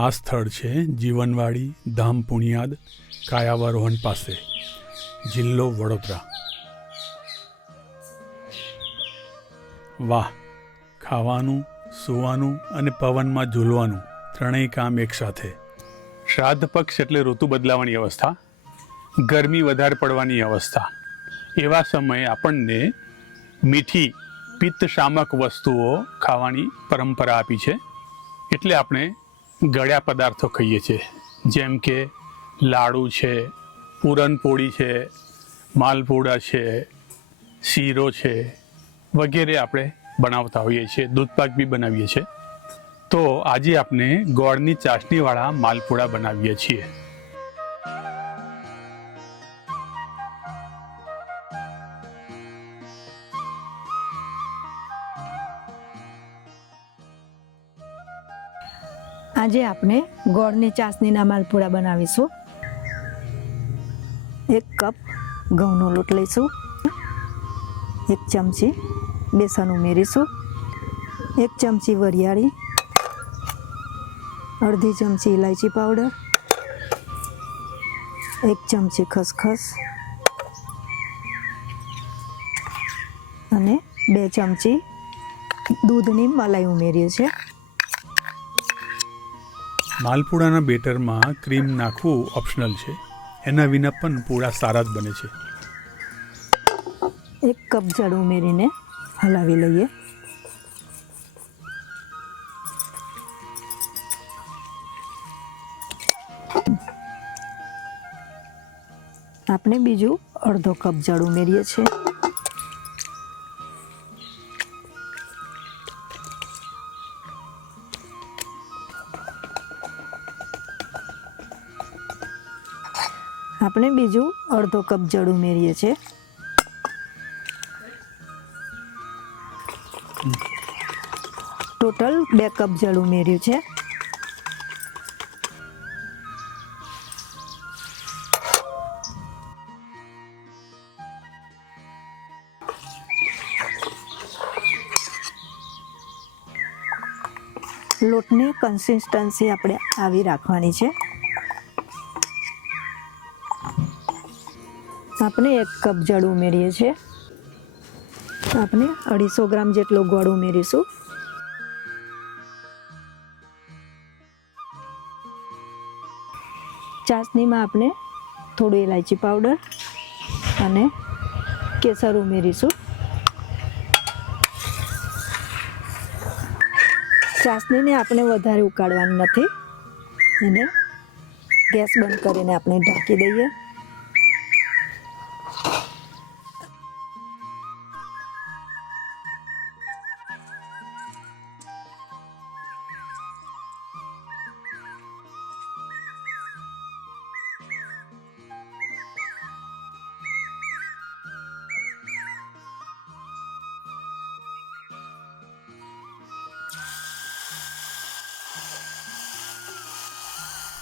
આ સ્થળ છે જીવનવાડી ધામ પુણ્યાદ કાયાવરોહન પાસે, જિલ્લો વડોદરા. વાહ, ખાવાનું, સૂવાનું અને પવનમાં ઝૂલવાનું ત્રણેય કામ એકસાથે. શ્રાદ્ધ પક્ષ એટલે ઋતુ બદલાવાની અવસ્થા, ગરમી વધારે પડવાની અવસ્થા. એવા સમયે આપણને મીઠી પિત્ત શામક વસ્તુઓ ખાવાની પરંપરા આપી છે. એટલે આપણે ગળ્યા પદાર્થો ખાઈએ છીએ, જેમ કે લાડુ છે, પૂરણપોળી છે, માલપુડા છે, શીરો છે વગેરે આપણે બનાવતા હોઈએ છીએ. દૂધપાક બી બનાવીએ છીએ. તો આજે આપણે ગોળની ચાસણીવાળા માલપુડા બનાવીએ છીએ. આજે આપણે ગોળની ચાસણીના માલપુડા બનાવીશું. 1 કપ ઘઉંનો લોટ લઈશું, 1 ચમચી બેસન ઉમેરીશું, 1 ચમચી વરિયાળી, અડધી ચમચી ઇલાયચી પાવડર, 1 ચમચી ખસખસ અને 2 ચમચી દૂધની મલાઈ ઉમેરીએ છીએ. માલપુડાના બેટરમાં ક્રીમ નાખવું ઓપ્શનલ છે. એના વિના પણ પૂડા સારા જ બને છે. 1 કપ જળ ઉમેરીને હલાવી લઈએ. આપણે બીજું અડધો કપ જળ ઉમેરીએ છીએ. આપણે બીજું અડધો કપ જળ ઉમેરીએ છીએ. ટોટલ 2 કપ જળ ઉમેર્યું છે. લોટની કન્સિસ્ટન્સી આપણે આવી રાખવાની છે. આપણે 1 કપ જળ ઉમેરીએ છીએ. આપણે 250 ગ્રામ જેટલો ગોળ ઉમેરીશું. ચાસણીમાં આપણે થોડું ઇલાયચી પાવડર અને કેસર ઉમેરીશું. ચાસણીને આપણે વધારે ઉકાળવાની નથી. એને ગેસ બંધ કરીને આપણે ઢાંકી દઈએ.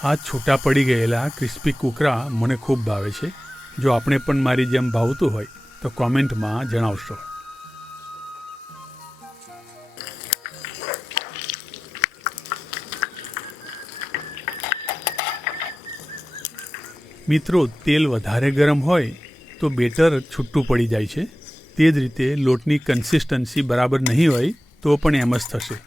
આ છૂટા પડી ગયેલા ક્રિસ્પી કુકરા મને ખૂબ ભાવે છે. જો આપણે પણ મારી જેમ ભાવતું હોય તો કોમેન્ટમાં જણાવશો. મિત્રો, તેલ વધારે ગરમ હોય તો બેટર છૂટું પડી જાય છે. તે જ રીતે લોટની કન્સિસ્ટન્સી બરાબર નહીં હોય તો પણ એમ જ થશે.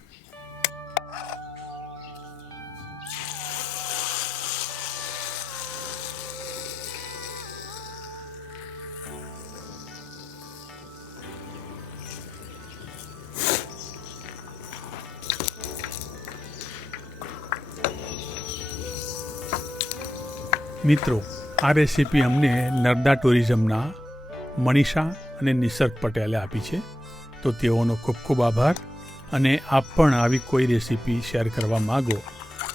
મિત્રો, આ રેસીપી અમને નર્મદા ટુરિઝમના મનીષા અને નિસર્ગ પટેલે આપી છે. તો તેઓનો ખૂબ ખૂબ આભાર. અને આપ પણ આવી કોઈ રેસીપી શેર કરવા માગો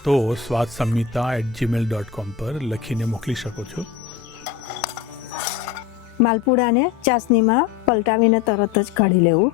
તો swadsamhita@gmail.com પર લખીને મોકલી શકો છો. માલપુડાને ચાસણીમાં પલટાવીને તરત જ કાઢી લેવું.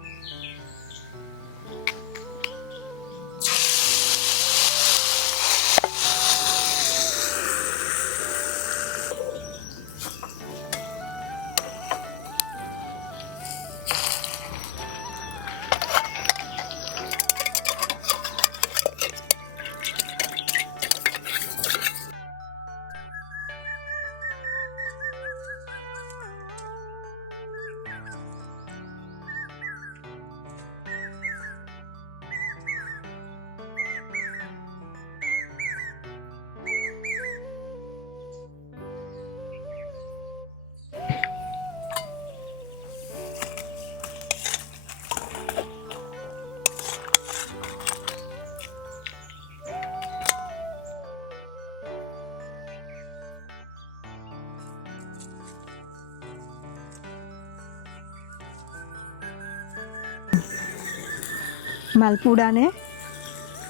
માલપુડાને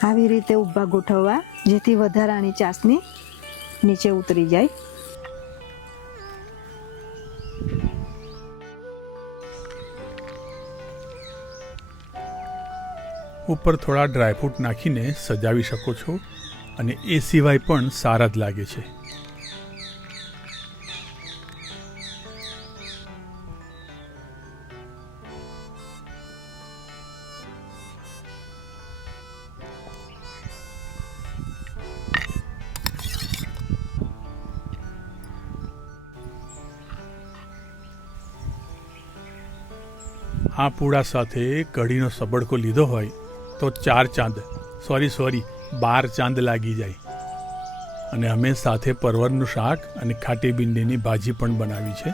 આવી રીતે ઊભા ગોઠવવા, જેથી વધારાની ચાસણી નીચે ઉતરી જાય. ઉપર થોડા ડ્રાયફ્રૂટ નાખીને સજાવી શકો છો અને એ સિવાય પણ સારા જ લાગે છે. આ પૂડા સાથે કઢીનો સબડકો લીધો હોય તો 4 ચાંદ સોરી 12 ચાંદ લાગી જાય. અને અમે સાથે પરવરનું શાક અને ખાટી ભીંડીની ભાજી પણ બનાવી છે.